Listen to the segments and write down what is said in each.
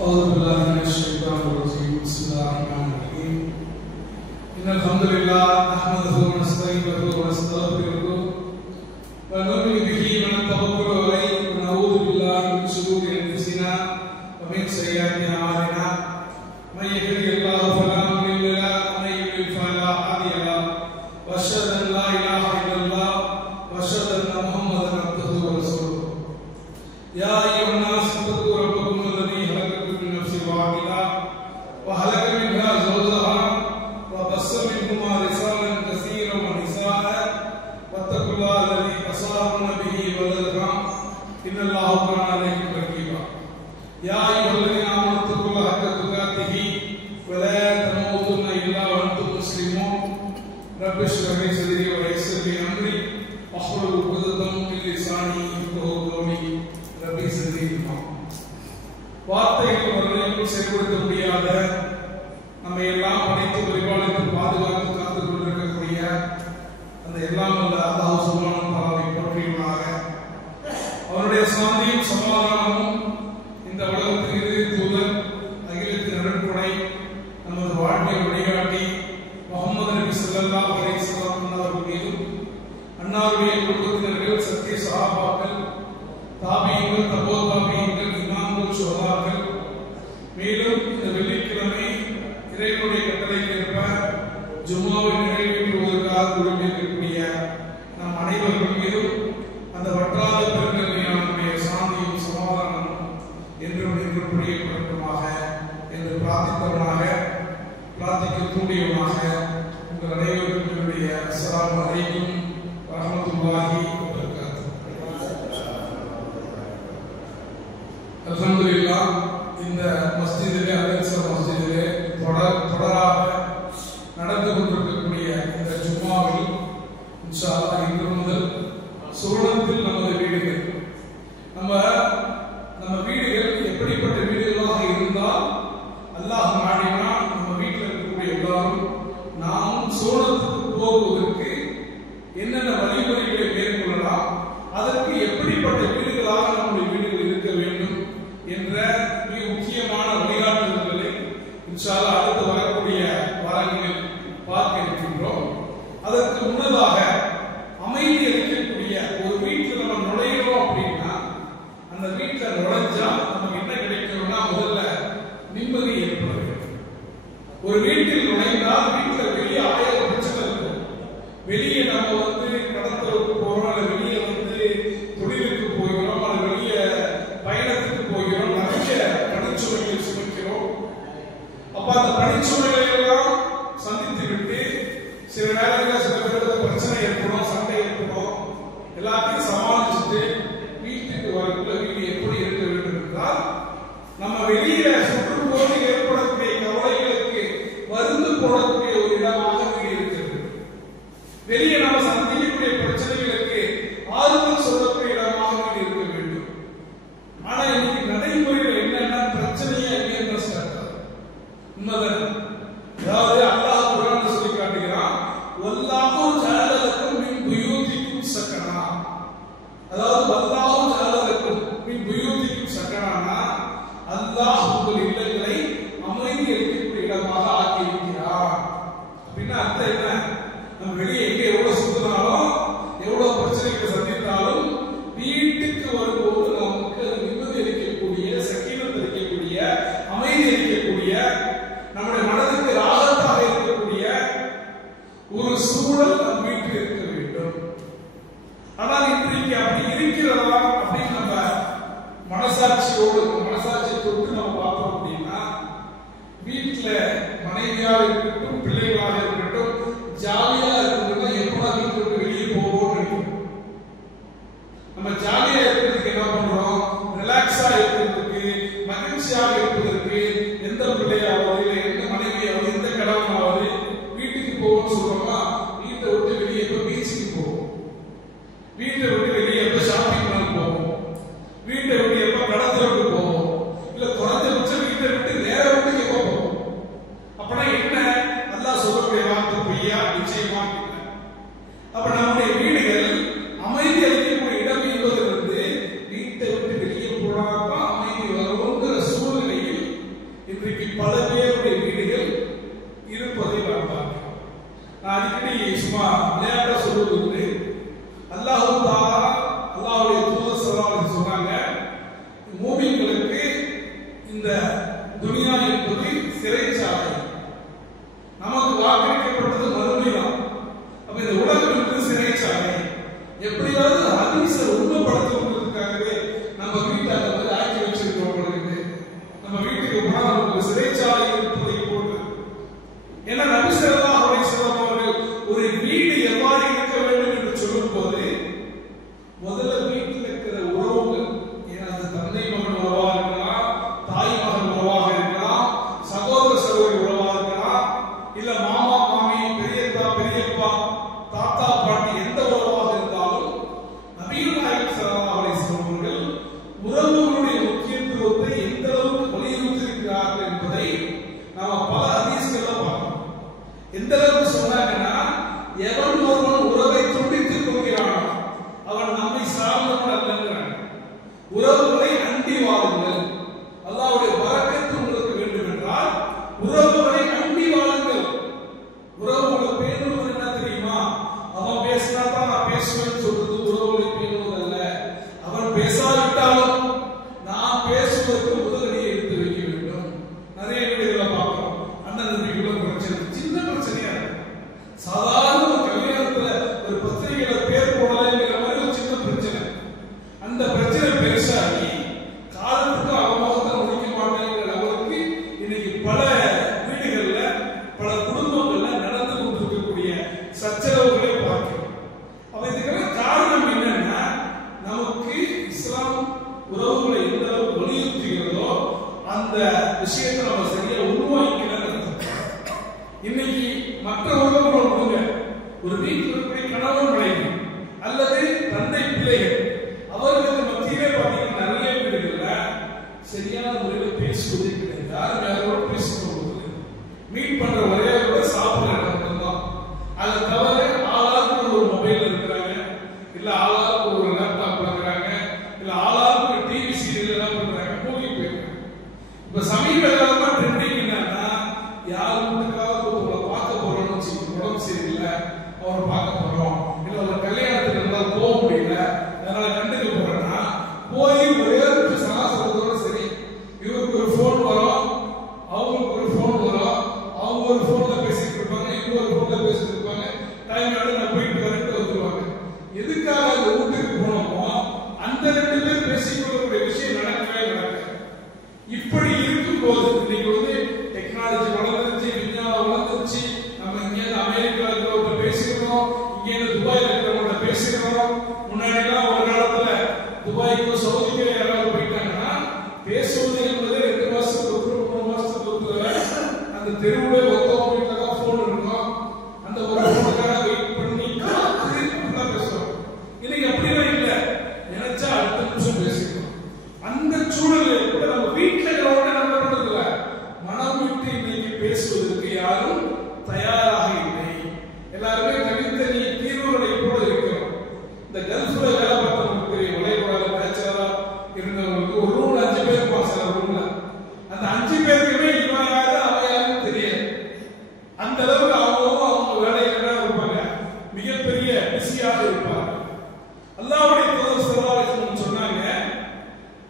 أعوذ بالله من الشيطان الرجيم بسم الله الرحمن الرحيم إن الحمد لله نحمده ونستعينه ونستغفره ونؤمن به ونتوكل عليه ونعوذ بالله من شرور أنفسنا ومن سيئات أعمالنا من يهده الله فلا مضل له ومن يضلل فلا هادي له وأشهد أن لا إله إلا الله وأشهد أن محمدا عبده ورسوله يا أيها الناس اتقوا ربكم الذي خلقكم من نفس واحدة وخلق منها زوجها وبث منهما رجالا كثيرا ونساء واتقوا الله الذي تساءلون به والأرحام إن الله كان عليكم رقيبا يا أيها الذين آمنوا اتقوا الله حق تقاته ولا تموتن إلا وأنتم مسلمون رب اشرح لي صدري ويسر لي أمري واحلل عقدة من لساني يفقهوا قولي رب زدني علما வார்த்தைகள் வர்ணனைக்குள் செயல்படுத்த முடியாத நம்மை எல்லாம் படைத்து பரிபாலித்து பாதுகாத்து காத்துக் கொண்டிருக்கக்கூடிய அந்த எல்லாம் வல்ல அல்லாஹ் சுப்ஹானஹு வ தஆலாவை போற்றியுமாக அவருடைய சாந்தியும் சமாதானமும் இந்த உலகத்தின் இறுதி தூதர் அகிலத்தின் அருட்கொடை நமது வாழ்க்கை வழிகாட்டி முஹம்மது நபி ஸல்லல்லாஹு அலைஹி வஸல்லம் அவர்கள் மீதும் அன்னாருடைய குடும்பத்தினர்கள் சத்திய சஹாபாக்கள் தாபியீன்கள் தபோ தாபியீன்கள் இமாம்கள் சுஹதாக்கள் மேலும் இந்த வெள்ளிக்கிழமை இறைவனுடைய கட்டளைக்கேற்ப ஜும்மாவை நிறைவேற்றுவதற்காக குழுமியிருக்கக்கூடிய நம் அனைவர்கள் மீதும் அந்த வற்றாத பெருங்கருணையாளருடைய சாந்தியும் சமாதானமும் என்றும் என்று புரியப்படட்டுமாக என்று பிரார்த்தித்தவனாக பிரார்த்திக்கக்கூடியவனாக உங்கள் அனைவருக்கும் என்னுடைய அஸ்ஸலாமு அலைக்கும் வரஹ்மத்துல்லாஹி வபரகாத்துஹு. அல்ஹம்துலில்லாஹ் இந்த மஸ்ஜிதிலே அல்-அக்ஸா மஸ்ஜிதிலே தொடராக நடந்து கொண்டிருக்கக்கூடிய இந்த ஜும்மாவில் இன்ஷா அல்லாஹ் இன்று முதல் சுவனத்தில் நமது வீடுகள் நம்ம வீடுகள் எப்படிப்பட்ட வீடுகளாக இருந்தால் அல்லாஹ் நாடினா நம்ம வீட்டில் இருக்கக்கூடிய எல்லாரும் நாம் சுவனத்துக்கு போவதற்கு என்னென்ன வழிமுறைகளை மேற்கொள்ளலாம், அதற்கு எப்படிப்பட்ட வீடுகளாக நம்முடைய வீடுகள் இருக்க வேண்டும் என்ற மிக முக்கியமான வழிகாட்டுதல்களை இன்ஷா அல்லாஹ் அடுத்து வரக்கூடிய வாரங்களில் பார்க்க இருக்கின்றோம். அதற்கு முன்னதாக அமைதி அளிக்கக்கூடிய ஒரு வீட்டில் நம்ம நுழைகிறோம் அப்படின்னா அந்த வீட்டில் நுழைஞ்சா நமக்கு என்ன கிடைக்கும்னா முதல்ல நிம்மதி ஏற்பட வேண்டும். ஒரு வீட்டில் நுழைந்தால் வீட்டில் வெளியே 1000 பிரச்சனை இருக்கும். வெளியே நம்ம கடத்தலுக்கு போகிறோம், அல்ல வெளியே தொழிலுக்கு போகிறோம், அல்ல வெளியே பயணத்துக்கு போகிறோம், நிறைய பணிச்சுமைகள் சுமைக்கிறோம். அப்ப அந்த பணிச்சுமைகளை எல்லாம் சந்தித்து விட்டு சில நேரங்களில் சில பேருக்கு பிரச்சனை ஏற்படும், சண்டை ஏற்படும், எல்லாத்தையும் சமாளிச்சுட்டு வீட்டுக்கு வரக்குள்ள வீடு எப்படி இருக்க வேண்டும் என்றால் நம்ம வெளியில சுற்றும் போது ஏற்படக்கூடிய கவலைகளுக்கு மருந்து போடக்கூடிய ஒரு இடமாக வீடு இருக்கிறது. வெளியே நம்ம சந்திக்கக்கூடிய பிரச்சனைகளுக்கு ஆறுதல் சொல்லக்கூடிய இடமாக வீடு இருக்க வேண்டும். ஆனா இன்னைக்கு நடைமுறையில் என்னன்னா பிரச்சனையே அங்கேயும் ஸ்டார்ட் ஆகும். உண்மைதான். அதாவது அல்லாஹ் குர்ஆன்ல சொல்லி காட்டுகிறான், வல்லாஹு ஜஅல லக்கும் மின் புயூதிக்கும் சக்கனா. அதாவது வல்லாஹு ஜஅல லக்கும் மின் புயூதிக்கும் சக்கனானா அல்லாஹ் உங்கள் இல்லங்களை அமைதி அளிக்கக்கூடிய இடமாக ஆக்கி இருக்கிறார். அப்படின்னா அப்படின்னா என்ன? அல்லாஹ் சொல்லக்கூடிய வார்த்தை பொய்யா? நிச்சயமா இல்லை. அப்ப நம்முடைய வீடுகள் அமைதி அளிக்கக்கூடிய இடம் என்பதிலிருந்து வீட்டை விட்டு வெளியே போனாதான் அமைதி வருங்கிற சூழ்நிலையில் இன்றைக்கு பல பேருடைய வீடுகள் இருப்பதை பார்ப்பாங்க. நான் அடிக்கடி சும்மா விளையாட்டா சொல்வது அல்லாஹ் தஆலா அல்லாஹ்வுடைய தூதர் ஸல்லல்லாஹு அலைஹி சொன்னாங்க, மூமின்களுக்கு இந்த துனியா என்பது சிறைச்சாலை, நமக்கு வாக்களிக்கப்பட்டது மறுமைதான். அப்ப இந்த உலகம் என்பது சிறைச்சாலை. எப்படியாவது ஹதீஸை உண்மைப்படுத்துவதற்காகவே நம்ம வீட்டை வந்து ஆக்கி வச்சிருக்கோம். நம்ம வீட்டுக்கு ஒரு சிறைச்சாலை இருப்பதை போன்று. ஏன்னா நபி ஸல்லல்லாஹு அலைஹி வஸல்லம் அவர்கள் ஒரு வீடு எவ்வாறு இருக்க வேண்டும் என்று சொல்லும் போது முதல்ல வீட்டில் இருக்கிற உறவுகள், ஏன்னா அது தந்தை மகன் உறவாக இருக்கலாம், தாய் மகன் உறவாக இருக்கலாம், சகோதர சகோதரி உறவாக இருக்கலாம், இல்ல மாமா மாமி, பெரியப்பா பெரியப்பா, தாத்தா பாட்டி, எந்த உறவாக இருந்தாலும் நபிகள் நாயகம் ஸல்லல்லாஹு அலைஹி வஸல்லம் அவர்கள் உறவுகளுடைய முக்கியத்துவத்தை எந்த அளவுக்கு வலியுறுத்தியிருக்கிறார்கள் என்பதை நாம பல ஹதீஸ்கள்ல பார்க்கிறோம். எந்த அளவுக்கு சொன்னாங்கன்னா, எவன் ஒருவன் உறவை துண்டித்துக் கொள்கிறானோ அவன் நம்மை சார்ந்தவன் அல்லங்கிறான். உறவுகளை அண்டி வாழுங்கள். அல்லாஹ்வுடைய பரக்கத்து உங்களுக்கு வேண்டும் என்றால் உறவுகளை அண்டி வாழுங்கள். உறவுகளை பேணுவது என்ன தெரியுமா? அவன் பேசினா தான் நான் பேசுவேன்னு சொல்றது உறவுகளை பேணுவது அல்ல. அவன் பேசாவிட்டாலும் நான் பேசுவதற்கு முதலடியை எடுத்து வைக்க வேண்டும். நிறைய வீடுகளை பார்க்கிறோம், அண்ணன் தம்பிக்குள்ள பிரச்சனை, சின்ன பிரச்சனையா இருக்கு. சாதாரண ஒரு கல்யாணத்துல ஒரு பத்திரிகையில பேர் போடலைங்கிற மாதிரி ஒரு சின்ன பிரச்சனை, அந்த பிரச்சனை பெருசாகி காலத்துக்கு அவமானத்தை முடிக்க மாட்டேங்கிற அளவுக்கு இன்னைக்கு பல வீடுகள்ல பல குடும்பங்கள்ல நடந்து கொண்டிருக்கக்கூடிய சச்சரவுகளை பார்க்கிறோம். அப்ப இதுக்கெல்லாம் காரணம் என்னன்னா, நமக்கு இஸ்லாம் உறவுகளை எந்த அளவுக்கு வலியுறுத்துகிறதோ அந்த விஷயத்தை நம்ம சரியா உருவாக்கிக்கல. இன்னைக்கு மற்ற உறவுகள் கொடுங்க, ஒரு வீட்டில் இருக்கக்கூடிய கணவன் மனைவி அல்லது தந்தை பிள்ளைகள், அவர்களுக்கு மத்தியிலே பார்த்தீங்கன்னா நிறைய வீடுகள்ல சரியான முறையில் பேசுவது கிடையாது. யாரும் யாரோட பேசுவது, மீட் பண்ற ஒரே ஒரு சாப்பிடுற இடம் தான். அதை தவிர ஆளாளுக்கு ஒரு மொபைல் இருக்கிறாங்க, இல்ல ஆளாளுக்கு ஒரு லேப்டாப் இருக்கிறாங்க, இல்ல ஆளாளுக்கு ஒரு டிவி சீரியல் எல்லாம் பண்றாங்க, மூழ்கி போயிருக்காங்க. இப்ப சமீப காலமா ட்ரெண்டிங் என்னன்னா, யார் வீட்டுக்காவது ஒருத்தவங்களை பார்க்க போறோம்னு வச்சுக்கோங்க, உடம்பு சரியில்லை அவரை பார்க்க போறோம், இல்ல ஒரு கல்யாணத்துக்கு இருந்தால் போக முடியல அதனால கண்டுக்க போறேன்னா போய் ஒரே ஒரு சராசரத்தோட சரி, இவருக்கு ஒரு போன் வரும், அவங்களுக்கு ஒரு போன் வரும், அவங்க ஒரு போன்ல பேசிட்டு இருப்பாங்க, இவங்க ஒரு போன்ல பேசிட்டு இருப்பாங்க, டைம் நான் போயிட்டு வரட்டு வந்துருவாங்க. எதுக்காக அந்த வீட்டுக்கு போனோமோ அந்த ரெண்டு பேர் பேசிக்கொள்ளக்கூடிய விஷயம் நடக்கவே நடக்காது. இப்படி இருக்கும்போது இன்னைக்கு வந்து டெக்னாலஜி வளர்ந்துருச்சு, விஞ்ஞானம் வளர்ந்துருச்சு, நம்ம இங்க அமெரிக்கால இருக்கிறவங்க பேசிக்கிறோம், இங்க துபாயில இருக்கிறவங்க பேசிக்கிறோம். முன்னாடி எல்லாம் ஒரு காலத்துல துபாய்க்கு சவுதிக்கு யாராவது போயிட்டாங்கன்னா பேசுவது என்பது 2 மாசத்துக்கு 3 மாசத்துக்கு அந்த தெருவுல ஒருத்தவங்க வீட்டுல தான் போன் இருக்கும், அந்த ஒரு போனுக்காக வெயிட் பண்ணி காத்து அப்படிதான் பேசுவோம். இன்னைக்கு அப்படிலாம் இல்லை, நினைச்சா அடுத்த நிமிஷம் பேசிக்கிறோம். அந்த சூழலில் கூட நம்ம வீட்டில் இருக்கிறவங்க நம்ம பண்றதில்ல, மனம் விட்டு இன்னைக்கு பேசுவதற்கு யாரும் தயாராக இல்லை. எல்லாருமே தனித்தனி தீர்வுகளை கூட இருக்கிறோம். இந்த கல்ஃப்ல வேலை பார்த்தவங்களுக்கு தெரியும், வளைகுடால பேச்சலரா இருந்தவங்களுக்கு ஒரு ரூம்ல 5 பேர் இருப்பாங்க. சார் ரூம்ல அந்த 5 பேருக்குமே இவன் யாரு அவன் யாருன்னு தெரியாது. அந்த அளவுக்கு அவங்க வேலையில இருப்பாங்க, மிகப்பெரிய பிஸியாக இருப்பாங்க. அல்லாஹ்வுடைய தூதர் ஸல்லல்லாஹு அலைஹி வஸல்லம் சொன்னாங்க,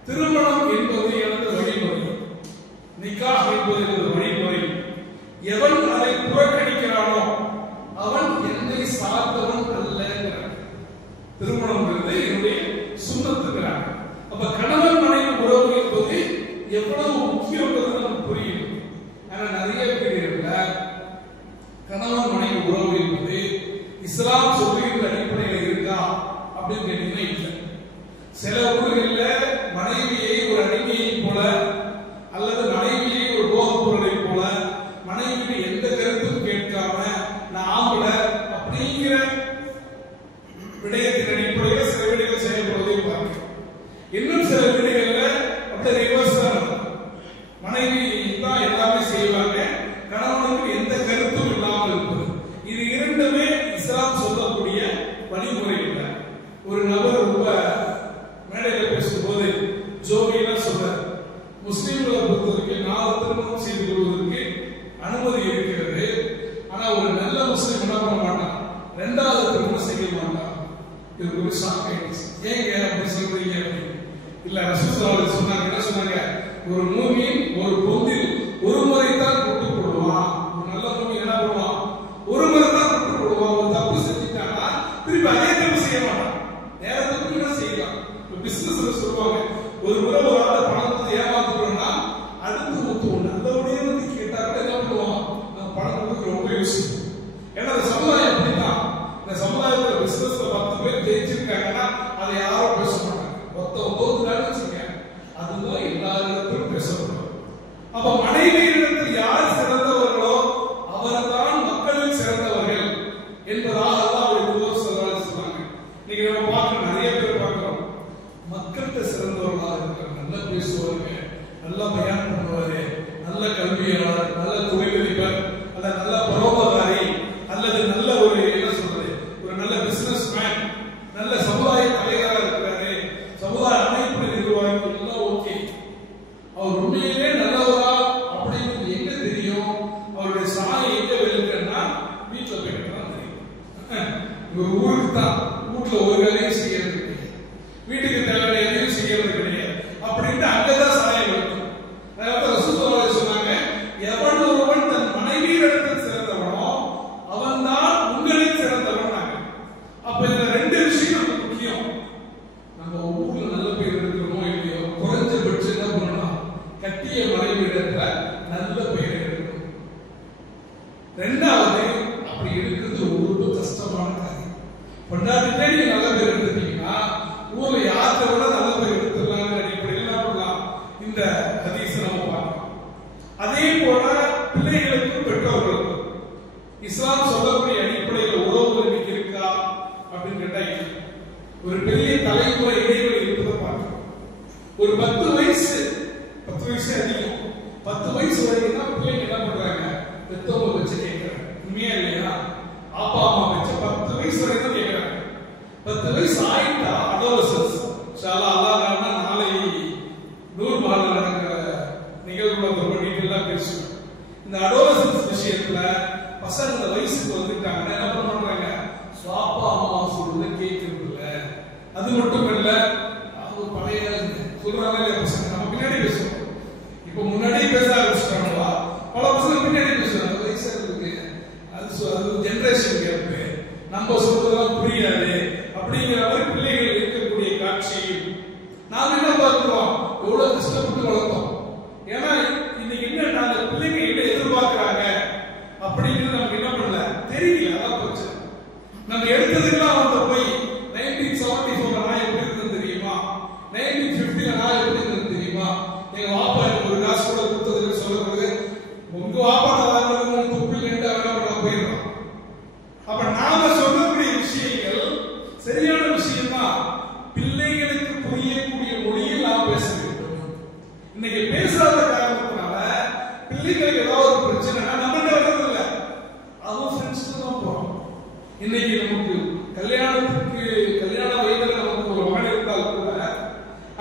திருமணம் என்பது எனது வழிமுறை, நிக்காஹ் என்பது எனது வழிமுறை. எவன் அதை புறக்கணிக்கிறானோ அவன் என்னை சார்ந்தவன் அல்ல. திருமணம் என்னுடைய சுன்னத்துங்கிறாங்க. அப்ப கணவன் மனைவி உறவு என்பது எவ்வளவு முக்கியம் நமக்கு புரியும். ஆனா நிறைய பேர்கள்ல கணவன் மனைவி உறவு என்பது இஸ்லாம் சொல்லுகின்ற அடிப்படையில் இருக்கா அப்படின்னு கேட்டீங்கன்னா இல்லை. சில ஊர்களில் மனைவியை ஒரு அடிமையை போல அல்லது மனைவியை ஒரு போகப் பொருளை போல, மனைவிக்கு எந்த கருத்தும் கேட்காம நான் ஆம்பளை அப்படிங்கிற விடயத்தின் அடிப்படையில் சில வீடுகள் செயல்படுவதை பார்க்கிறோம். இன்னும் சில வீடுகள்ல அப்படி ரிவர்ஸ் தான், மனைவி தான் எல்லாமே செய்வாங்க, கணவனுக்கு ஒரு நல்ல முஸ்லிம் என்ன பண்ண மாட்டான், ரெண்டாவது திருமணம் செய்ய மாட்டான். இது ஒரு ஷாக் ஆயிடுச்சு. ஏங்க அப்படி சொல்றீங்க அப்படின்னு. இல்ல ரசூலுல்லாஹி சொன்னாங்க, என்ன சொன்னாங்க, ஒரு மூமின் ஒரு பொந்தில் ஒரு முறை தான் குட்டு போடுவான். ஒரு நல்ல மூமின் என்ன பண்ணுவான், ஒரு முறை தான் குட்டு போடுவான். ஒரு தப்பு செஞ்சுட்டானா திருப்பி அதே தப்பு செய்ய மாட்டான், நேரத்துக்கு என்ன செய்யலாம். பிசினஸ்ல சொல்லுவாங்க, ஒரு முறை ஒரு ஆளை பணத்தை ஏமாத்துறோம்னா அடுத்து ஊத்துவோம். நல்லபடியே வந்து கேட்டா கூட என்ன பண்ணுவோம், நம்ம பணம் கொடுக்க ரொம்ப யோசிப்போம். ஏன்னா அந்த சமுதாயம் அப்படிதான். இந்த சமுதாயத்துல பிசினஸ்ல 10 பேர் ஜெயிச்சிருக்காங்கன்னா அதை யாரும் பேச மாட்டாங்க. மொத்தம் 9 நாள் வச்சுங்க, அதுதான் எல்லா இடத்திலும் பேசப்படும். அப்ப மனைவியிடத்தில் யார் சிறந்தவர்களோ அவர்தான் மக்களில் சிறந்தவர்கள் என்பதாக அல்லாஹ் சொன்னாங்க. நீங்க நம்ம பார்க்க நிறைய பேர் பார்க்கிறோம், மக்கள்கிட்ட சிறந்தவர்களாக இருக்கிறாங்க. நல்லா பேசுவாங்க, நல்லா பயான் பண்ணுவாரு, நல்ல கல்வியாளர், நல்ல தொழிலதிபர், அல்லது நல்ல பரோபகாரி, அல்லது நல்ல ஒரு என்ன சொல்றது, ஒரு நல்ல பிசினஸ் மேன், நல்ல சமுதாய தலைவராக இருக்கிறாரு, சமுதாய அமைப்பு நிர்வாகி, எல்லாம் ஓகே. அவர் உண்மையிலே நல்லவரா அப்படின்னு எங்க தெரியும், அவருடைய சாயை எங்க வெளியிட்டா வீட்டுல போயிட்டு தெரியும். ஒரு ஊருக்கு தான், வீட்டுல ஒரு வேலையும் செய்யறது கிடையாது, வீட்டுக்கு தேவையான எதையும் செய்யறது கிடையாது அப்படின்ட்டு அங்கதான் சாயை வெளியிடும். ரசூலுல்லாஹி சொன்னாங்க, எவன் ஒருவன் தன் மனைவியிடத்தில் சிறந்தவனோ அவன் தான் உங்களில் சிறந்தவன். அப்ப இந்த ரெண்டு விஷயம் நமக்கு முக்கியம். நம்ம ஊர்ல நல்ல பேர் எடுக்கிறோமோ இல்லையோ, குறைஞ்சபட்சம் என்ன பண்ணணும், கட்டிய மனைவியிடத்துல நல்ல பெயர் எடுக்கணும். ரெண்டாவது, அப்படி எடுக்கிறது ரொம்ப கஷ்டமான காரியம். பொண்டாட்டிட்டே நீங்க நல்ல பேர் எடுத்துட்டீங்கன்னா ஊர்ல யார்கிட்ட விட நல்ல பேர் எடுத்துடலாம் அடிப்படையில் என்ன பண்ணலாம், இந்த ஹதீஸை நம்ம பார்க்கலாம். அதே போல பிள்ளைகளுக்கும் பெற்றோர்களுக்கும் இஸ்லாம் சொல்லக்கூடிய அடிப்படையில் உறவுகள் இன்னைக்கு இருக்கா அப்படின்னு கேட்டா ஒரு பெரிய தலைமுறை இடைவெளி இருப்பதை பார்க்கிறோம். ஒரு 10 வயசு அதிகம், 10 வயசு வரைக்கும் தான் பிள்ளைங்க என்ன பண்றாங்க, பெத்தவங்க வச்சு கேட்கிறாங்க. உண்மையா இல்லையா? அப்பா அம்மா வச்சு 10 வயசு வரைக்கும் கேட்கிறாங்க. 10 வயசு ஆயிட்டா அடோலசன்ஸ், அல்லாஹ் நாளை 100 மாதம் நடக்கிற நிகழ்வுல ரொம்ப டீட்டெயிலா பேசுவோம். இந்த அடோலசன்ஸ் விஷயத்துல பசங்க இந்த வயசுக்கு வந்துட்டாங்கன்னா என்ன பண்றாங்க, அப்பா அம்மா சொல்றத கேட்கறது இல்ல. அது மட்டும் இல்ல, அவங்க பழைய சொல்றாங்க பசங்க நம்ம பின்னாடி பேசுவோம். இப்ப முன்னாடி பேச ஆரம்பிச்சிட்டாங்களா, பல பசங்க பின்னாடி பேசுறாங்க. வயசா இருக்கு, அது ஜெனரேஷன் கேப், நம்ம சொல்றதெல்லாம் புரியாது அப்படிங்கிற மாதிரி பிள்ளைகள் இருக்கக்கூடிய காட்சி நாம என்ன பார்க்கிறோம், எவ்வளவு கஷ்டப்பட்டு வளர்த்தோம். ஏன்னா இன்னைக்கு என்ன, நாங்க பிள்ளைங்க என்ன எதிர்பார்க்கிறாங்க அப்படிங்கிறது நமக்கு என்ன பண்ணல தெரியல. அதான் பிரச்சனை. நம்ம எடுத்ததுக்கெல்லாம் அவங்க போய் 1974 நான் எப்படி இருந்தது தெரியுமா, 1950 நான் எப்படி இருந்தது தெரியுமா, எங்க வாப்பா எனக்கு ஒரு காசு கூட கொடுத்ததுன்னு சொல்லும்போது உங்க வாப்பா நான் துப்பில் நின்று அவன் போயிடுறான். அப்ப நாம சொல்லக்கூடிய விஷயங்கள் சரியான விஷயம் தான், பிள்ளைகளுக்கு புரியக்கூடிய மொழியில் நாம் பேச வேண்டும். இன்னைக்கு பேசாத காரணத்தினால பிள்ளைகளுக்கு ஏதாவது ஒரு பிரச்சனைனா நம்மகிட்ட வர்றதில்லை, அதுவும் ஃப்ரெண்ட்ஸ் தான் போறோம். இன்னைக்கு நமக்கு கல்யாண வயதில் நமக்கு ஒரு மகன் இருந்தால் கூட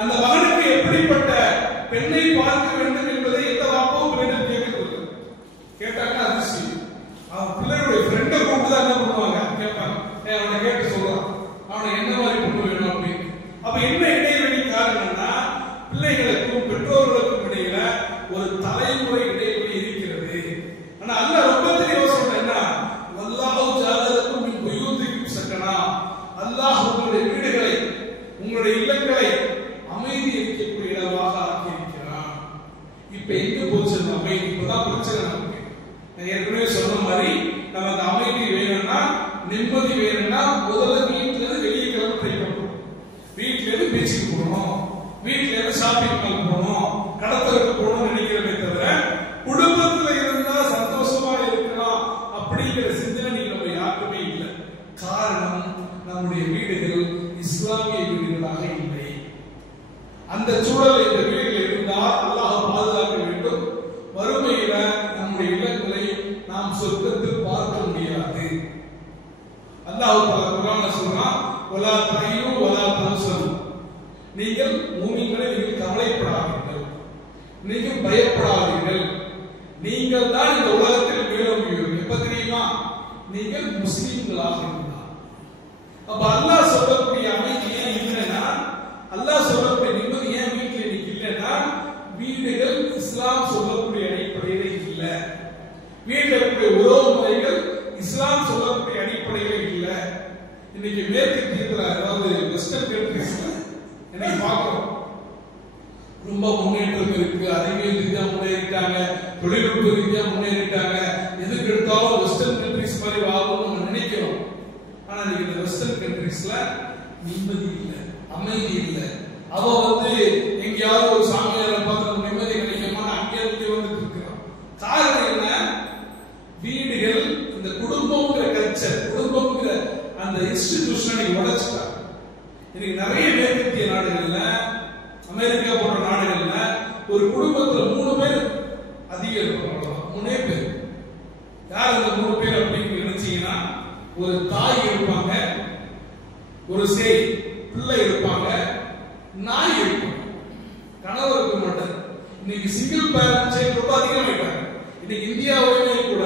அந்த மகனுக்கு எப்படிப்பட்ட பெண்ணை பார்க்க வேண்டும் என்பதை எந்த வாப்பாவும் பிள்ளைகள் கேட்கறது கேட்டாங்க. அதிசயம், அவன் பிள்ளைகளுடைய ஃப்ரெண்டை கொண்டு தான் என்ன பண்ணுவாங்க, கேட்பாங்க. அவனை கேட்டு சொல்றான், அவனை என்ன மாதிரி பொண்ணு வேணும் அப்படின்னு. அப்ப என்ன இடைவெளி காரணம்னா, பிள்ளைகளுக்கும் பெற்றோர்களுக்கும் இடையில ஒரு தலைமுறை இடைவெளி இருக்கிறது. ஆனா அல்லாஹ் ரொம்ப தெளிவா சொல்றான், என்ன, வல்லாஹு ஜஅலக்கும் மின் புயூதிக்கும் சக்கனா, அல்லாஹ் உங்களுடைய வீடுகளை, உங்களுடைய இல்லங்களை அமைதி இருக்கக்கூடிய இடமாக ஆக்கி இருக்கிறான். இப்ப எங்க போச்சு அந்த அமைதி? இப்பதான் பிரச்சனை நமக்கு. நான் ஏற்கனவே சொன்ன மாதிரி நமக்கு அமைதி வேணும்னா, நிம்மதி வேணும்னா முதல்ல வீட்டுல இருந்து வெளியே கிளம்ப ட்ரை பண்ணணும். வீட்டுல இருந்து பீச்சுக்கு போகணும், வீட்டுல இருந்து ஷாப்பிங் மால் போகணும், கடத்தலுக்கு போகணும்னு நினைக்கிறதே தவிர குடும்பத்துல இருந்தா சந்தோஷமா இருக்கலாம் அப்படிங்கிற சிந்தனை நம்ம யாருக்குமே இல்லை. காரணம், நம்முடைய வீடுகள் இஸ்லாமிய வீடுகளாக இல்லை. அந்த சூழல் இந்த வீடுகள் இருந்தால் அல்லாஹ் பாதுகாக்க வேண்டும். வறுமையில நம்முடைய இல்லங்களை நாம் சொர்க்கத்தில் பார்க்க முடியாது. அல்லாஹ் குர்ஆன்ல சொல்றான், வலா தஹீனு வலா தஹ்சனு, நீங்கள் மூமின்களே நீங்கள் கவலைப்படாதீர்கள், நீங்கள் பயப்படாதீர்கள், நீங்கள் தான் இந்த உலகத்தில் மேலோங்குவீர்கள். எப்ப தெரியுமா? நீங்கள் முஸ்லிம்களாக இருந்தால். அப்ப அல்லாஹ் சொல்லக்கூடிய அமைதி ஏன் இல்லைன்னா, அல்லாஹ் சொல்லக்கூடிய நிம்மதி ஏன் வீட்டில் இன்னைக்கு இல்லைன்னா, வீடுகள் இஸ்லாம் சொல்லக்கூடிய அடிப்படையில இல்ல. வீட்டில் இருக்கக்கூடிய உறவு முறைகள் இஸ்லாம் சொல்லக்கூடிய அடிப்படையில இல்ல. இன்னைக்கு மேற்கத்தியத்துல, அதாவது வெஸ்டர்ன் கண்ட்ரீஸ்ல இன்னைக்கு பார்க்கிறோம், ரொம்ப முன்னேற்றம் இருக்கு, அறிவியல் ரீதியா முன்னேறிட்டாங்க, தொழில்நுட்ப ரீதியா முன்னேறிட்டாங்க, எதுக்கு எடுத்தாலும் வெஸ்டர்ன் கண்ட்ரீஸ் மாதிரி வாழணும்னு நம்ம நினைக்கிறோம். ஆனா இந்த வெஸ்டர்ன் கண்ட்ரீஸ்ல நிம்மதி இல்லை, அமைதி இல்லை. அவ எங்கேயாவது ஒரு சாமியாரை பார்த்து நம்ம நிம்மதி கிடைக்குமா, அங்கே இருந்து வந்துட்டு இருக்கிறோம். காரணம் என்ன? வீடுகள், இந்த குடும்பம்ங்கிற கல்ச்சர், குடும்பம்ங்கிற அந்த இன்ஸ்டிடியூஷனை உடைச்சிட்டாங்க. இன்னைக்கு நிறைய மேற்கத்திய நாடுகள்ல, அமெரிக்கா போன்ற நாடுகள்ல ஒரு குடும்பத்துல 3 பேர் அதிகம் இருப்பாங்க. 3 பேர். யார் அந்த 3 பேர் அப்படின்னு நினைச்சீங்கன்னா, ஒரு தாய் இருப்பாங்க, ஒரு சேய் பிள்ளை இருப்பாங்க, நாய் இருப்பாங்க, கணவர் இருக்க மாட்டார். இன்னைக்கு சிங்கிள் பேரண்ட்ஸே ரொம்ப அதிகமாயிட்டாங்க. இன்னைக்கு இந்தியாவிலேயே கூட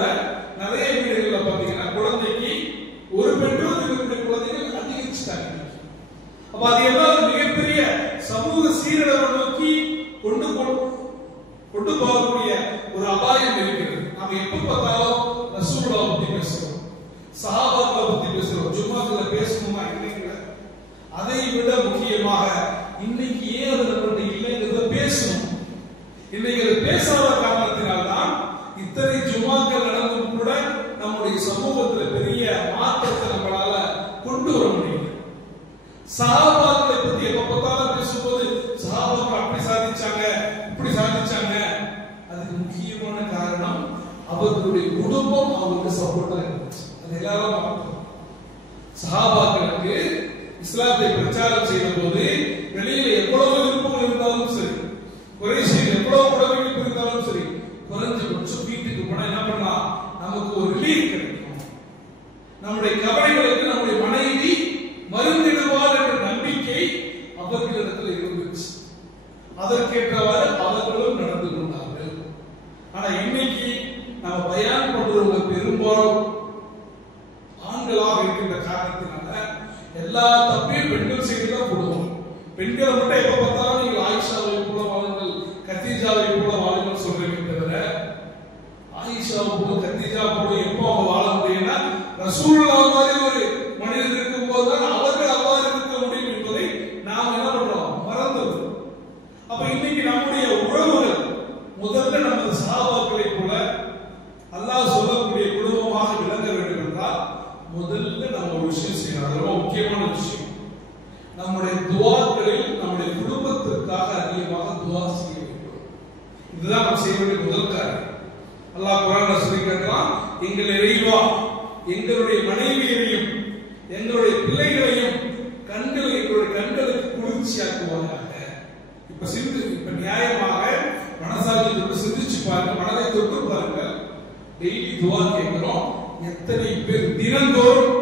நிறைய வீடுகள்ல பாத்தீங்கன்னா குழந்தைக்கு ஒரு பெற்றோர் இருக்கக்கூடிய குழந்தைகள் அதிகரிச்சுட்டாங்க. அப்ப அது எல்லாம் மிகப்பெரிய சமூக சீரழிவை நோக்கி கொண்டு போகக்கூடிய ஒரு அபாயம் இருக்கிறது. நாம எப்ப பார்த்தாலும் ரசூலுல்லாஹ் பத்தி பேசுறோம், சஹாபாக்களை பத்தி பேசுறோம், ஜும்மாக்களை பேசணுமா இல்லைங்களா? அதை விட முக்கியமாக இன்னைக்கு ஏன் அது நம்மகிட்ட இல்லைங்கிறத பேசணும். இன்னைக்கு அது பேசாத காரணத்தினால்தான் இத்தனை ஜும்மாக்கள் நடந்தும் கூட நம்முடைய சமூகத்தில் பெரிய மாற்றத்தை நம்மளால கொண்டு வர முடியும். சஹாபாக்களை பத்தி எப்ப பார்த்தாலும் பேசும்போது சஹாபாக்கள் அப்படி சாதிச்சாங்க, இப்படி சாதிச்சாங்க. அதுக்கு முக்கியமான காரணம் அவர்களுடைய குடும்பம் அவங்களுக்கு சப்போர்ட்டா இருந்துச்சு. அது எல்லாரும் பார்த்தோம். சஹாபாக்களுக்கு இஸ்லாத்தை பிரச்சாரம் செய்த போது வெளியில எவ்வளவு விருப்பம் இருந்தாலும் சரி, குறைஷியில் எவ்வளவு உடமைகள் இருந்தாலும் சரி, குறைஞ்சபட்சம் வீட்டுக்கு போனா என்ன பண்ணலாம், நமக்கு ஒரு ரிலீஃப் கிடைக்கும். நம்முடைய கவலைகளுக்கு நம்முடைய மனைவி மருந்திடுவார் என்ற நம்பிக்கை அவர்களிடத்தில் இருந்துச்சு. அதற்கேற்றவாறு அவர்களும் நடந்து கொண்டார்கள். ஆனா இன்னைக்கு நம்ம பயான் பண்றவங்க பெரும்பாலும் ஆண்களாக இருக்கின்ற காரணத்தினால எல்லா தப்பையும் பெண்கள் செய்துதான் போடுவோம். பெண்களை மட்டும் எப்ப பார்த்தாலும் நீங்கள் ஆயிஷாவை போல வாழுங்கள், கத்தீஜாவை போல வாழுங்கள் சொல்றீங்க தவிர, ஆயிஷாவை போல கத்தீஜா போல எப்போ அவங்க வாழ முடியும்னா ரசூலுல்லாஹ் மாதிரி ஒரு மனிதர் இருக்கும் போதுதான் அவர்கள் அவ்வாறு இருக்க முடியும் என்பதை நாம் என்ன பண்றோம், மறந்துடுறோம். அப்ப இன்னைக்கு நம்முடைய உறவுகள் முதல்ல நமது சஹாபாக்களை போல அல்லாஹ் சொல்லக்கூடிய குடும்பமாக விளங்க வேண்டும் என்றால் முதல்ல நம்ம ஒரு விஷயம் செய்யணும். ரொம்ப முக்கியமான விஷயம், நம்முடைய துஆக்களில் நம்முடைய குடும்பத்திற்காக அதிகமாக துஆ செய்ய வேண்டும். இதுதான் நம்ம செய்ய வேண்டிய முதல் காரியம். அல்லாஹ் குர்ஆன்ல சொல்லியிருக்கிறான், எங்கள் இறைவா எங்களுடைய மனைவியரையும் எங்களுடைய பிள்ளைகளையும் எங்களுடைய கண்களுக்கு குளிர்ச்சியாக்குவாங்க. இப்ப நியாயமாக மனசாட்சி தொட்டு சிந்திச்சு பாருங்க, மனதை தொட்டு பாருங்க. டெய்லி துஆ கேட்கிறோம். எத்தனை பேர் தினந்தோறும்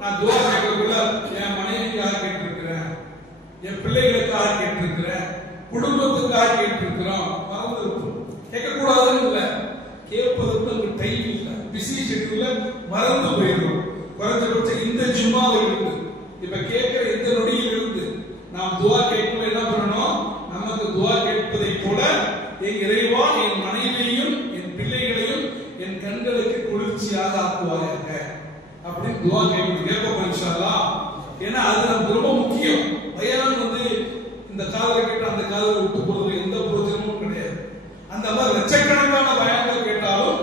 நான் துஆ கேட்கறதுல என் மனைவிக்காக கேட்டிருக்கிறேன், என் பிள்ளைகளுக்காக கேட்டிருக்கிறேன், குடும்பத்துக்காக கேட்டிருக்கிறோம். மறந்துருக்கும். கேட்கக்கூடாதுன்னு இல்லை, கேட்பதற்கு நமக்கு டைம் இல்லை, பிஸி ஷெட்யூல்ல மறந்து போயிடும். குறைஞ்சபட்சம் இந்த ஜும்மாவில் இருந்து, இப்ப கேட்கிற இந்த நொடியில் இருந்து நாம் துஆ கேட்கும் என்ன பண்ணணும், நமக்கு துஆ கேட்பதை போல என் இறைவா என் மனைவியையும் என் பிள்ளைகளையும் என் கண்களுக்கு குளிர்ச்சியாக ஆக்குவாயாக அப்படின்னு துஆ கேட்போம் இன்ஷா அல்லாஹ். ஏன்னா அது நமக்கு ரொம்ப முக்கியம். பயான் இந்த காதலை கேட்டு அந்த காதலை விட்டு போறது எந்த பிரயோஜனமும் கிடையாது. அந்த மாதிரி லட்சக்கணக்கான பயான்கள் கேட்டாலும்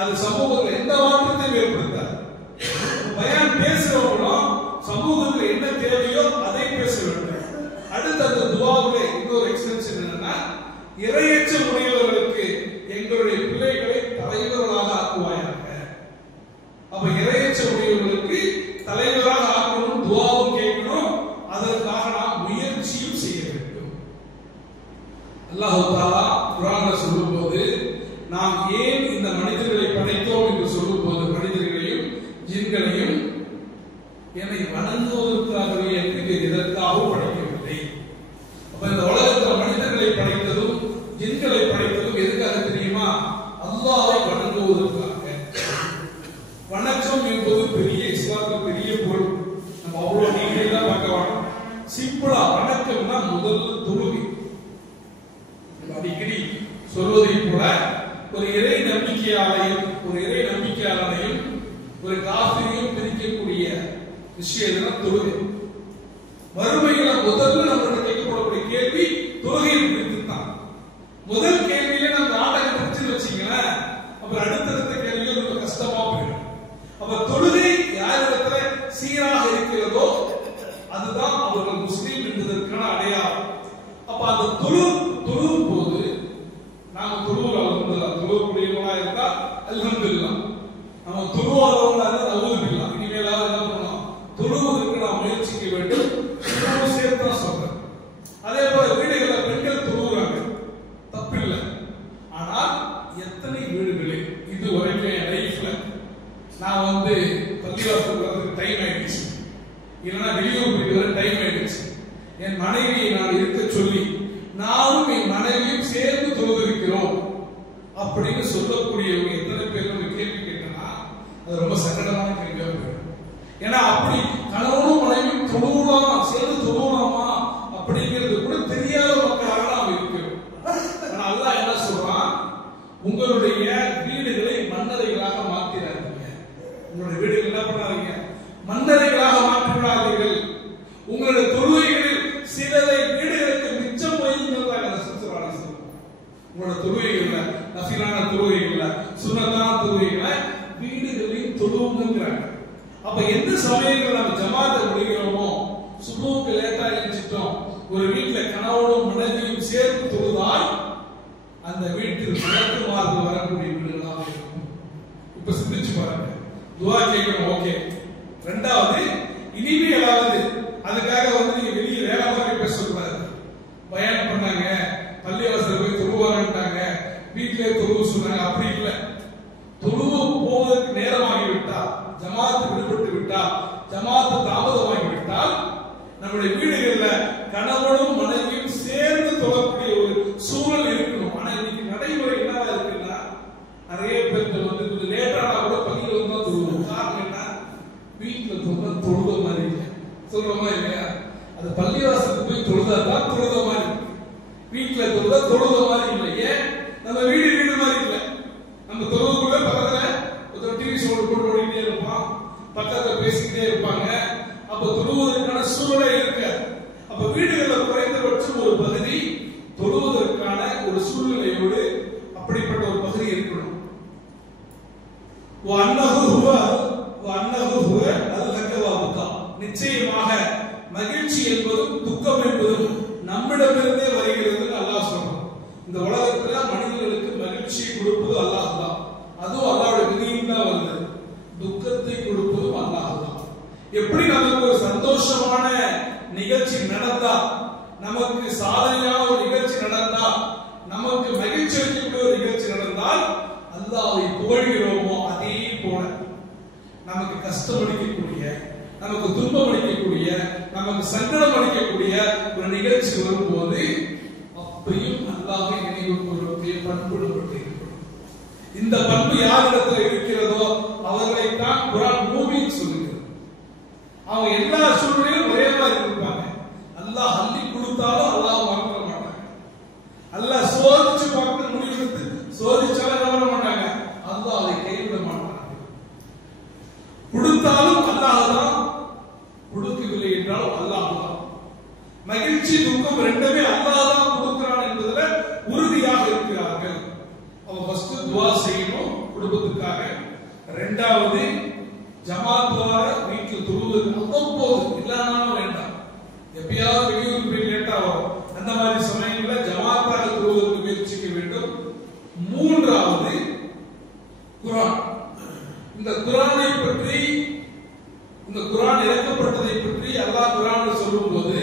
அது சமூகத்தில் எந்த மாற்றத்தையும் ஏற்படுத்தாது. பயான் பேசுறவங்களும் சமூகத்தில் என்ன தேவையோ அதை பேச வேண்டும். அடுத்து அந்த துஆவிலே இன்னொரு எக்ஸ்டென்ஷன் என்னன்னா, இறையச்ச உடையவர்களுக்கு எங்களுடைய பிள்ளைகளை தலைவர்களாக ஆக்குவாயாக. அப்ப இறையச்ச உடையவர்களுக்கு தலைவராக ஆக்கணும், துஆவும் கேட்கணும். அதற்காக நாம் முயற்சியும் செய்ய வேண்டும். அல்லாஹ் தஆலா குர்ஆன்ல சொல்லும்போது, நாம் ஏன் இந்த மனிதர்களை படைத்தோம் என்று சொல்லும்போது, மனிதர்களையும் ஜின்களையும் என்னை வணங்குவதற்காகவே என்று எதற்காகவும் படைக்கவில்லை. அப்ப இந்த உலகத்தில் மனிதர்களை படைத்ததும் ஜின்களை படைத்ததும் சிம்பிளா வணக்கம்னா முதல்ல தொழுகை. அடிக்கடி சொல்வதை போல ஒரு இறை நம்பிக்கையாளையும் ஒரு காஃபிரையும் பிரிக்கக்கூடிய விஷயம் தொழுகை. மறுமையில முதல்ல நம்மளுக்கு கேட்கப்படக்கூடிய கேள்வி தொழுகையை குறித்து தான். முதல் கேள்வியில நம்ம நாடகம் பிரிச்சு வச்சீங்களேன், அப்புறம் அடுத்தடுத்த கேள்வியும் ரொம்ப கஷ்டமா போயிடும். அப்ப தொழுகை யாரிடத்துல சீராக இருக்கிறதோ அதுதான் அவர்கள் முஸ்லீம் என்பதற்கான அடையாளம். அப்ப அந்த தொழும் போது நாம தொழுவக்கூடியவங்களா இருந்தா அல்ஹம்துலில்லாஹ், நம்ம தொழுவாதவங்களா இருந்தா நவுதுபில்லாஹ். இனிமேலாவது என்ன பண்ணணும், தொழுவதற்கு நாம் முயற்சிக்க வேண்டும். சேர்த்து தான் சொல்றேன். அதே போல வீடுகள்ல பெண்கள் தொழுகிறாங்க, தப்பில்லை. ஆனால் எத்தனை வீடுகளில் இதுவரைக்கும் என் லைஃப்ல நான் பள்ளிவாசல் டைம் ஆயிடுச்சு, இல்லைன்னா வெளியூர் போயிட்டு டைம் ஆயிடுச்சு, என் மனைவியை நான் இருக்க சொல்லி நானும் என் மனைவியும் சேர்ந்து தொழுதிருக்கிறோம் அப்படின்னு சொல்லக்கூடியவங்க எத்தனை பேர் நம்ம கேள்வி கேட்டோம்னா அது ரொம்ப சங்கடமான கேள்வியா போயிடும். ஏன்னா அப்படி கணவனும் மனைவியும் தொழுவலாம், சேர்ந்து தொழுவலாமா அப்படிங்கிறது கூட தெரியாத மக்களாக நாம் இருக்கிறோம். ஆனா அல்லாஹ் என்ன சொல்றான், உங்களுடைய வீடுகளை மன்னரைகளாக மாற்றிடாதீங்க. உங்களுடைய வீடுகள் என்ன பண்ணாதீங்க, மன்னரைகளாக மாற்றிவிடாதீர்கள். உங்களுடைய தொழுகைகளில் சிலரை வீடுகளுக்கு மிச்சம் வைங்கிறதாக ரசூலுல்லாஹி சொல்றாங்க. உங்களோட தொழுகைகள்ல நஃபிலான தொழுகைகள்ல சுன்னத்தான தொழுகைகளை வீடுகளில் தொழுவுங்கிறாங்க. அப்ப எந்த சமயங்கள் நம்ம ஜமாத்தை முடிக்கிறோமோ, சுபுக்கு லேட்டா எழுந்திட்டோம், ஒரு வீட்டுல கணவனும் மனைவியும் சேர்ந்து தொழுதால் அந்த வீட்டில் மலக்குமார்கள் வரக்கூடிய வீடுகளாக இருக்கும். இப்ப சிந்திச்சு பாருங்க, துஆ கேட்கணும், ஓகே. ரெண்டாவது, இனிமேலாவது அதுக்காக நீங்க வெளியே வேலை பார்க்க பேச சொல்றாரு. பயான் பண்ணாங்க, பள்ளிவாசல் போய் தொழுவாங்கட்டாங்க, வீட்டிலே தொழுவு சொன்னாங்க, அப்படி இல்லை. தொழுவு போவதற்கு நேரமாகிவிட்டால், ஜமாத்து விடுபட்டு விட்டால், ஜமாத்து தாமதமாகிவிட்டால் நம்முடைய வீடுகள்ல கணவனும் மனைவியும் சேர்ந்து தொழக்கூடிய ஒரு சூழல் இருக்கணும். ஆனா இன்னைக்கு நடைமுறை என்னவா இருக்குன்னா, நிறைய பேர்கள் கொஞ்சம் லேட்டானா கூட பள்ளியில தான் தொழுவோம். காரணம் என்ன, வீட்டுல தொழுத மாதிரி இல்லை, சொல்றோமா இல்லையா? அது பள்ளிவாசலுக்கு போய் தொழுதான் தொழுத மாதிரி, வீட்டுல தொழுத மாதிரி இல்லை. ஏன், நம்ம வீடு மாதிரி இல்லை. நம்ம தொழுவுக்குள்ள பக்கத்துல ஒரு டிவி ஷோ போட்டு ஓடிக்கிட்டே இருப்பான், பக்கத்துல பேசிக்கிட்டே இருப்பாங்க. அப்ப தொழுவதற்கான சூழலே இருக்கு. அப்ப வீடுகள்ல குறைந்தபட்சம் ஒரு பகுதி தொழுவதற்கான ஒரு சூழ்நிலையோடு அப்படிப்பட்ட ஒரு பகுதி இருக்கணும். நிச்சயமாக மகிழ்ச்சி என்பதும் துக்கம் என்பதும் நம்மிடமிருந்தே வருகிறது அல்லாஹ் சொல்றான். இந்த உலகத்துல மனிதர்களுக்கு மகிழ்ச்சியை கொடுப்பது அல்லாஹ் தான், அதுவும் அல்லாஹ்வுடைய விதியும் தான் வருது. துக்கத்தை கொடுப்பதும் அல்லாஹ் தான். எப்படி நமக்கு ஒரு சந்தோஷமான நிகழ்ச்சி நடந்தா, நமக்கு சாதனையான ஒரு நிகழ்ச்சி நடந்தா, நமக்கு மகிழ்ச்சி அளிக்கக்கூடிய ஒரு நிகழ்ச்சி நடந்தால் அல்லாஹ்வை புகழ்கிறோமோ, அதே போல நமக்கு கஷ்டம் அளிக்கக்கூடிய, நமக்கு துன்பம் அளிக்கக்கூடிய, நமக்கு சங்கடம் அளிக்கக்கூடிய ஒரு நிகழ்ச்சி வரும்போது அப்பையும் அல்லாஹ்வை நினைவு கூறக்கூடிய பண்பு நம்மளுக்கு இருக்கிறது. இந்த பண்பு யாரிடத்தில் இருக்கிறதோ அவர்களைத்தான் குர்ஆன் மூமின் சொல்லுகிறது. அவங்க எல்லா சூழ்நிலையிலும் ஒரே மாதிரி இருப்பாங்க. அல்லாஹ் அள்ளி கொடுத்தாலும் அல்லாஹ் வாங்க மாட்டாங்க. அல்லாஹ் சோதிச்சு பார்த்து முடிவெடுத்து சோதிச்சாலும் நம்ப மாட்டாங்க. அல்லாஹ் அதை கைவிட மாட்டாங்க. கொடுத்தாலும் அல்லாஹ் தான், கொடுக்கவில்லை என்றால் அல்லாஹ் தான். மகிழ்ச்சி துக்கம் ரெண்டுமே அல்லாஹ் தான் கொடுக்கிறான் என்பதுல உறுதியாக இருக்கிறார்கள். அவங்க ஃபர்ஸ்ட் துஆ செய்யணும் குடும்பத்துக்காக. ரெண்டாவது, ஜமாத்வார வீட்டில் தொழுவது அவ்வப்போது, இல்லாம வேண்டாம். எப்பயாவது வெளியூர் போய் லேட்டா வரும், அந்த மாதிரி சமயங்களில் ஜமாத்தாக தொழுவதற்கு முயற்சிக்க வேண்டும். மூன்றாவது, குர்ஆன். இந்த குர்ஆனை பற்றி, இந்த குர்ஆன் இறக்கப்பட்டதை பற்றி அல்லாஹ் குர்ஆனில் சொல்லும்போது,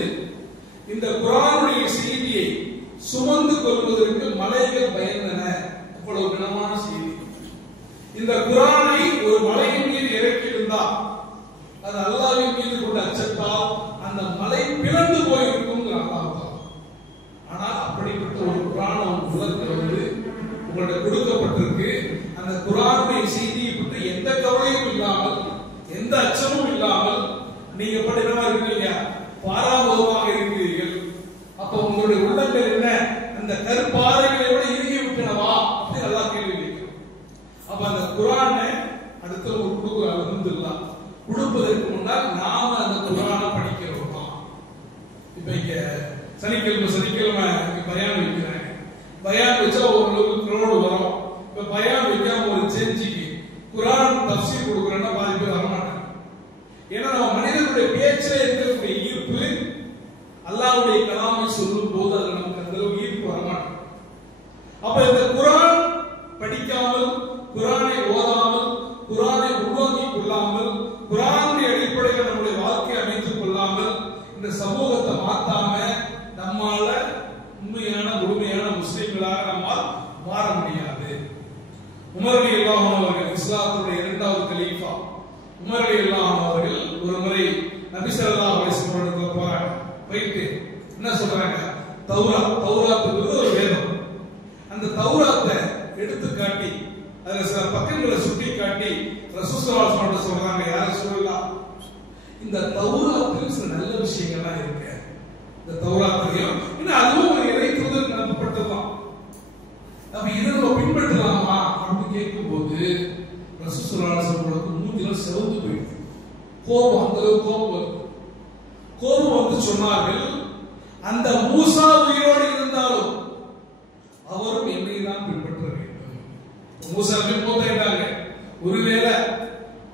இந்த குர்ஆனுடைய செய்தியை சுமந்து கொள்வதற்கு மலைகள் பயந்தன. அவ்வளவு கனமான செய்தி. இந்த குர்ஆனை ஒரு மலையின் மீது இறக்கியிருந்தால், அது அல்லாஹ்வின் மீது கொண்ட அச்சத்தால் அந்த மலை பிளந்து போயிருக்கும் அல்லாஹ். ஆனால் அப்படிப்பட்ட ஒரு குர்ஆன் உலகத்தில் உங்களுடைய கொடுக்கப்பட்டிருக்கு. அந்த குர்ஆனுடைய செய்தியை பற்றி எந்த கவலையும் இல்லாமல், எந்த அச்சமும் இல்லாமல் நீங்க படிக்கிறவா இருக்கீங்க, பாராமுகமாக இருக்கிறீர்கள். அப்ப உங்களுடைய உள்ளங்கள் என்ன அந்த கற்பாறைகளை விட இறுகி விட்டனவா அப்படி நல்லா கேள்வி கேட்கிறோம். அப்ப அந்த குர்ஆனை அடுத்தவங்க கொடுக்குற அல்ஹம்துலில்லாஹ் கொடுப்பதற்கு முன்னால் நாம அந்த குர்ஆனை படிக்கிறோம். இப்ப இங்க சனிக்கிழமை பயான் வைக்கிறாங்க. பயான் வச்சா ஒரு கிரௌடு வரும். இப்ப பயான் வைக்காம ஒரு செஞ்சிக்கு குர்ஆன் தஃப்சீர் கொடுக்குறேன்னா பாதி பேர் வரமாட்டாங்க. ஏன்னா நம்ம மனிதனுடைய பேச்சிலே இருக்கக்கூடிய ஈர்ப்பு அல்லாஹ்வுடைய கலாமை சொல்லும் போது அது நமக்கு அந்த அளவுக்கு ஈர்ப்பு வரமாட்டேன். அப்ப இந்த குர்ஆன் படிக்காமல், குர்ஆனை ஓதாமல், குர்ஆனை உள்வாங்கிக் கொள்ளாமல், குர்ஆனுடைய அடிப்படையில் நம்முடைய வாழ்க்கையை அமைத்துக் கொள்ளாமல் இந்த சமூகத்தை மாத்தாம நம்மால உண்மையான முழுமையான முஸ்லிம்களாக நம்மால் மாற முடியாது. உமர் ரலியல்லாஹு அன்ஹு அவர்கள் இஸ்லாத்துடைய இரண்டாவது கலீஃபா உமர் ரலியல்லாஹு அன்ஹு அவர்கள் ஒரு முறை நபி ஸல்லல்லாஹு அலைஹி வஸல்லம் போயிட்டு என்ன சொல்றாங்க, தௌராத்துங்கிறது ஒரு வேதம். அந்த தௌராத்தை எடுத்து காட்டி அதுல சில பக்கங்களை சுட்டி காட்டி ரசூல் ஸல்லல்லாஹு அலைஹி வஸல்லம் சொல்றாங்க, யார் சொல்லலாம் இந்த தௌராத்தில் சில நல்ல விஷயங்கள்லாம் இருக்கு. இந்த தௌராத்தையும் இன்னும் அதுவும் ஒரு இறை தூதருக்கு அனுப்பப்பட்டதுதான். அப்ப இதை நம்ம பின்பற்றலாமா அப்படின்னு கேட்கும் போது ரசூல் ஸல்லல்லாஹு அலைஹி வஸல்லம் மூஞ்சில செவந்து போயிடுது. கோபம், அந்த அளவுக்கு கோபம் வருது. கோபம் வந்து சொன்னார்கள், அந்த மூசா உயிரோடு இருந்தாலும் அவரும் என்னை தான் பின்பற்ற வேண்டும். மூசாவை போட்டாங்க. ஒருவேளை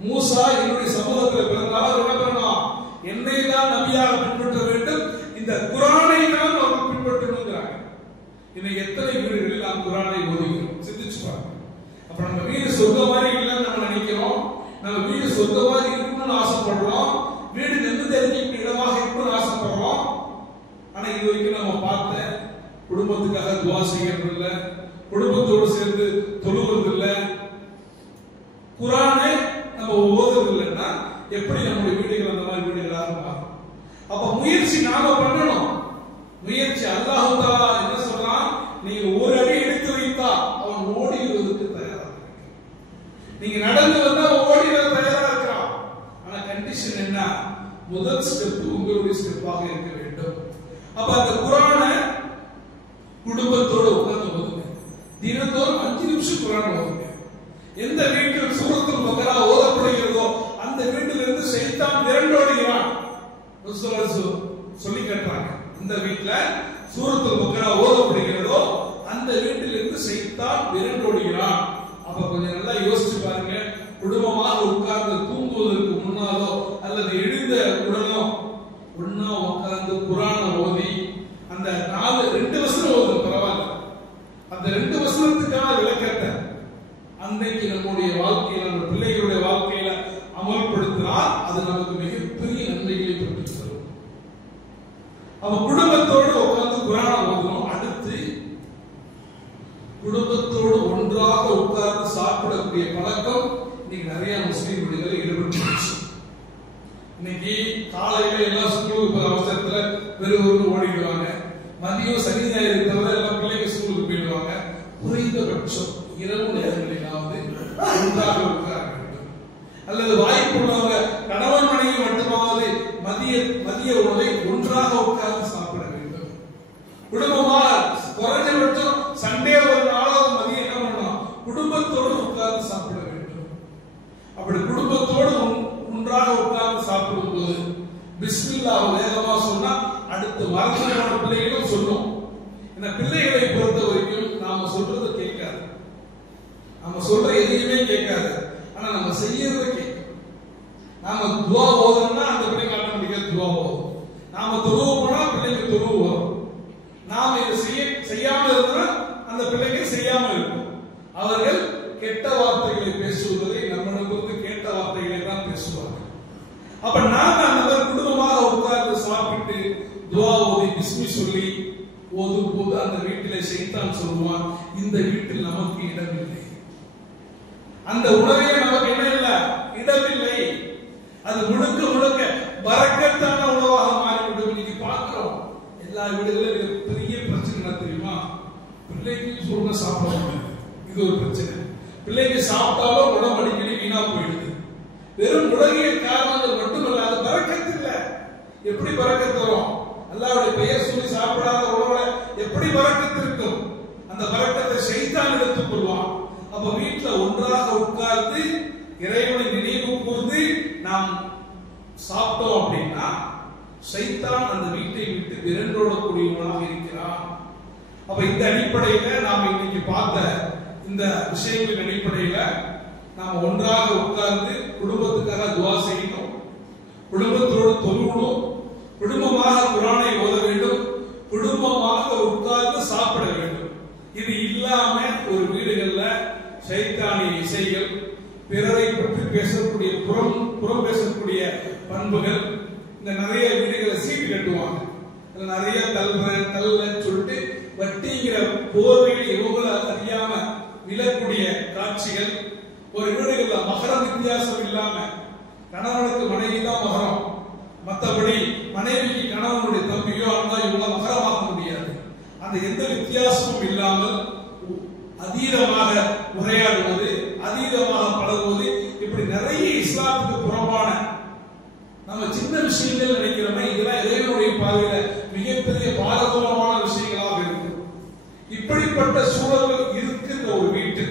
மூசா என்னுடைய சமூகத்தில் பிறந்தால் என்ன பண்ணணும், என்னை தான் நபியாக பின்பற்ற வேண்டும், இந்த குர்ஆனை தான் அவர் பின்பற்றணுங்கிறாங்க. இன்னைக்கு எத்தனை வீடுகளில் நாம் குர்ஆனை ஓதுகிறோம் சிந்திச்சு பாருங்க. அப்ப நம்ம வீடு சொர்க்க மாதிரி இல்லைன்னு நம்ம நினைக்கிறோம். நம்ம வீடு சொர்க்க மாதிரி இருக்கணும்னு ஆசைப்படுறோம். வீடு நெந்து தெரிஞ்சுக்கிற இடமாக இருக்கணும்னு ஆசைப்படுறோம். ஆனா இது வரைக்கும் நம்ம பார்த்த குடும்பத்துக்காக துவா செய்யறது இல்ல, குடும்பத்தோடு சேர்ந்து தொழுவது இல்ல, குர்ஆனை நம்ம ஓதுறது இல்லைன்னா எப்படி நம்முடைய வீடுகள் அந்த மாதிரி வீடுகளாக மாறும்? அப்ப முயற்சி நாம பண்ணணும். முயற்சி அல்லாஹ் தஆலா என்ன சொல்றான், நீங்க ஒரு அடி எடுத்து வைத்தா அவன் ஓடி வருவதற்கு தயாரா இருக்கான். நீங்க நடந்து வந்தா ஓடி வர தயாரா இருக்கான். ஆனா கண்டிஷன் என்ன, முதல் ஸ்டெப் உங்களுடைய ஸ்டெப்பாக இருக்க வேண்டும். அப்ப அந்த குர்ஆனை குடும்பத்தோடு உட்கார்ந்து ஓதுங்க. தினந்தோறும் 5 நிமிஷம் குர்ஆன் ஓதுங்க. எந்த வீட்டில் சூரத்துல் பக்ரா ஓதப்படுகிறதோ அந்த வீட்டிலிருந்து ஷைத்தான் விரண்டோடுகிறான். சொல்லி காட்டுறாங்க, இந்த வீட்டுல சூரத்துல் பக்ரா ஓதப்படுகிறதோ அந்த வீட்டிலிருந்து ஷைத்தான் விரண்டோடுகிறான். அப்ப கொஞ்சம் நல்லா யோசிச்சு பாருங்க. குடும்பமாக உட்கார்ந்து தூங்குவதற்கு முன்னாலோ அல்லது எழுந்த உடனோ ஒன்னா உட்கார்ந்து குர்ஆனை ஓதி அந்த 2 வசனம் ஓதும் பரவாயில்ல, அந்த 2 வசனத்துக்கான விளக்கத்தை அன்னைக்கு நம்முடைய வாழ்க்கையில நம்ம பிள்ளைகளுடைய வாழ்க்கையில அமல்படுத்தினால் அது நமக்கு மிகப்பெரிய நன்மைகளை பெற்றுத் தரும். அவ குடும்பத்தோடு உட்கார்ந்து குர்ஆனை ஓதணும். அடுத்து குடும்பத்தோடு ஒன்றாக உட்கார்ந்து சாப்பிடக்கூடிய பழக்கம் இன்னைக்கு நிறைய முஸ்லீம் வீடுகளில் ஈடுபட்டு இன்னைக்கு காலையில எல்லாம் ஸ்கூலுக்கு போற அவசரத்துல வெறும் ஓடிடுவாங்க. மதியம் சனி ஞாயிறு தவிர எல்லாம் பிள்ளைங்க ஸ்கூலுக்கு போயிடுவாங்க. குறைந்தபட்சம் இரவு நேரங்களிலாவது ஒன்றாக உட்கார வேண்டும். அல்லது வாய்ப்பு உள்ளவங்க கணவன் மனைவி மட்டுமாவது மதிய உணவை ஒன்றாக உட்கார்ந்து சாப்பிட வேண்டும். குடும்பமாக குறைஞ்சபட்சம் சண்டே ஒரு நாளாவது மதியம் என்ன பண்ணணும், குடும்பத்தோடு உட்கார்ந்து சாப்பிட வேண்டும். அப்படி குடும்பத்தோடு ஒன்றாக உட்கார்ந்து சாப்பிடும் போது பிஸ்மில்லாஹ் வேகமா சொன்னா அடுத்து மறந்துமான பிள்ளைகளும் சொல்லும். இந்த பிள்ளைகளை பொறுத்த வரைக்கும் நாம சொல்றது கேட்காது, நம்ம சொல்ற எதையுமே கேட்காது. ஆனா நம்ம செய்யறத கேட்கும். நாம துவா ஓதணும்னா அந்த பிள்ளைங்க ஆட்டோமேட்டிக்கா துவா ஓதும். நாம தொழுவ போனா பிள்ளைங்க தொழுவு வரும். நாம இதை செய்யாம இருந்தா அந்த பிள்ளைங்க செய்யாம இருக்கும். அவர்கள் கெட்ட வார்த்தைகளை பேசுவதை நம்மிடமிருந்து கேட்ட வார்த்தைகளை தான் பேசுவாங்க. அப்ப நாம அந்த குடும்பமாக உட்கார்ந்து சாப்பிட்டு துவா ஓதி பிஸ்மி சொல்லி ஓதும் போது அந்த வீட்டிலே ஷைத்தான் சொல்லுவான், இந்த வீட்டில் நமக்கு இடமில்லை, அந்த உணவே நமக்கு என்ன இல்லை, இடமில்லை. அது முழுக்க முழுக்க பரக்கத்தான உணவாக மாறிவிடும். இன்னைக்கு பார்க்கிறோம் எல்லா வீடுகளிலும் பெரிய பிரச்சனை என்ன தெரியுமா, பிள்ளைக்கு சொல்ற சாப்பிட இது ஒரு பிரச்சனை. பிள்ளைக்கு சாப்பிட்டாலும் உடம்பு அடிக்கடி வீணா போயிடுது. வெறும் உலகியல் காரணங்கள் மட்டுமல்ல, அது பரக்கத்து இல்ல. எப்படி பரக்கத் வரும்? அல்லாஹ்வுடைய பெயர் சொல்லி சாப்பிடாத உணவுல எப்படி பரக்கத் இருக்கும்? அந்த பரக்கத்தை ஷைத்தான் எடுத்துக் கொள்வான். அப்ப வீட்டுல ஒன்றாக உட்கார்ந்து இறைவனை நினைவு கூர்ந்து நாம் சாப்பிட்டோம் அப்படின்னா ஷைத்தான் அந்த வீட்டை விட்டு விரண்டோடக்கூடியவனாக இருக்கிறான். அப்ப இந்த அடிப்படையில நாம் இன்னைக்கு பார்த்த இந்த விஷயங்களின் அடிப்படையில நாம் ஒன்றாக உட்கார்ந்து குடும்பத்துக்காக துஆ செய்யணும், குடும்பத்தோடு தொழுகணும், குடும்பமாக குர்ஆனை ஓத வேண்டும், குடும்பமாக உட்கார்ந்து சாப்பிட வேண்டும். இது இல்லாம ஒரு வீடுகள்ல ஷைத்தானிய இசைகள், பிறரை பற்றி பேசக்கூடிய புறம் பேசக்கூடிய பண்புகள், இந்த நிறைய வீடுகளை சீட்டு கட்டுவாங்க, நிறைய தள்ள சொல்லிட்டு வட்டிங்கிற போர்வையில் இவங்களை அறியாம விழக்கூடிய காட்சிகள், ஒரு வீடுகள்ல மகரம் வித்தியாசம் இல்லாம கணவனுக்கு மனைவி தான் மகரம், மற்றபடி மனைவிக்கு கணவனுடைய தம்பியோ இருந்தா இவங்க மகரமாக முடியாது. அந்த எந்த வித்தியாசமும் இல்லாமல் அதீதமாக உரையாடுவது, அதீதமாக பழகுவது, இப்படி நிறைய இஸ்லாமுக்கு புறம்பான நம்ம சின்ன விஷயங்கள் நினைக்கிறோமே, இதெல்லாம் இறைவனுடைய பார்வையில மிகப்பெரிய பாரதூரமான விஷயங்களாக இருக்கு. இப்படிப்பட்ட சூழல்கள் இருக்கின்ற ஒரு வீட்டு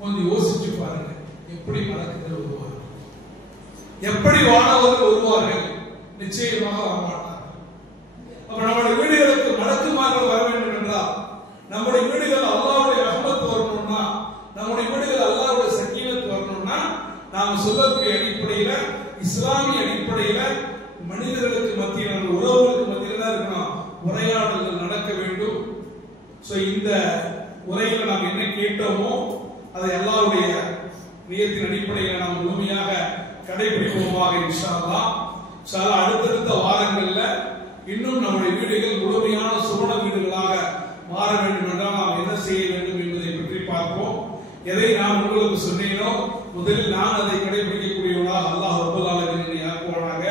கொஞ்சம் யோசிச்சு பாருங்க, எப்படி மலக்குகள் வருவார்கள், எப்படி வானவர்கள் வருவார்கள்? நிச்சயமாக வரமாட்டார்கள். அப்ப நம்முடைய வீடுகளுக்கு மலக்குமார்கள் வர வேண்டும் என்றால், நம்முடைய வீடுகள் அல்லாஹ்வுடைய ரஹ்மத் வரணும்னா, நம்முடைய வீடுகள் அல்லாஹ்வுடைய சக்கீனத் வரணும்னா, நாம் சொல்லக்கூடிய அடிப்படையில இஸ்லாமிய அடிப்படையில மனிதர்களுக்கு மத்தியில், உறவுகளுக்கு மத்தியில் தான் இருக்கணும், உரையாடல்கள் நடக்க வேண்டும். சோ இந்த உரையில நாம் என்ன கேட்டோமோ அதை அல்லாஹ்வுடைய நியத்தின் அடிப்படையில் நாம் முழுமையாக கடைபிடிப்போமாக இன்ஷா அல்லாஹ். அடுத்தடுத்த வாரங்கள்ல இன்னும் நம்முடைய வீடுகள் முழுமையான சுவன வீடுகளாக மாற வேண்டும் என்றால் நாம் என்ன செய்ய வேண்டும் என்பதை பற்றி பார்ப்போம். எதை நான் உங்களுக்கு சொன்னேனோ முதலில் நான் அதை கடைபிடிக்கக்கூடியவனாக அல்லாஹ் ரப்பல் ஆலமீன் ஆக்குவானாக.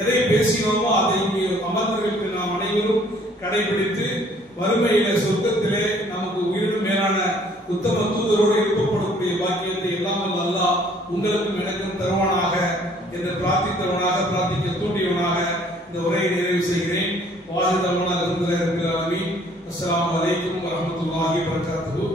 எதை பேசினோமோ அதை இங்கே அமர்ந்திருக்கிற நாம் அனைவரும் கடைபிடித்து வறுமையில சொர்க்கத்திலே நமக்கு உயிரினும் மேலான உத்தம தூதரோடு எழுப்பப்படக்கூடிய பாக்கியத்தை எல்லாம் அல்லாஹ் உங்களுக்கும் எனக்கும் தருவானாக என்று பிரார்த்திக்க தூண்டியவனாக இந்த உரையை நிறைவு செய்கிறேன். வாஹிதமான அல்ஹம்துலில்லாஹி ரப்பில் ஆலமீன். அஸ்ஸலாமு அலைக்கும் வரஹ்மத்துல்லாஹி வபரகாத்துஹு.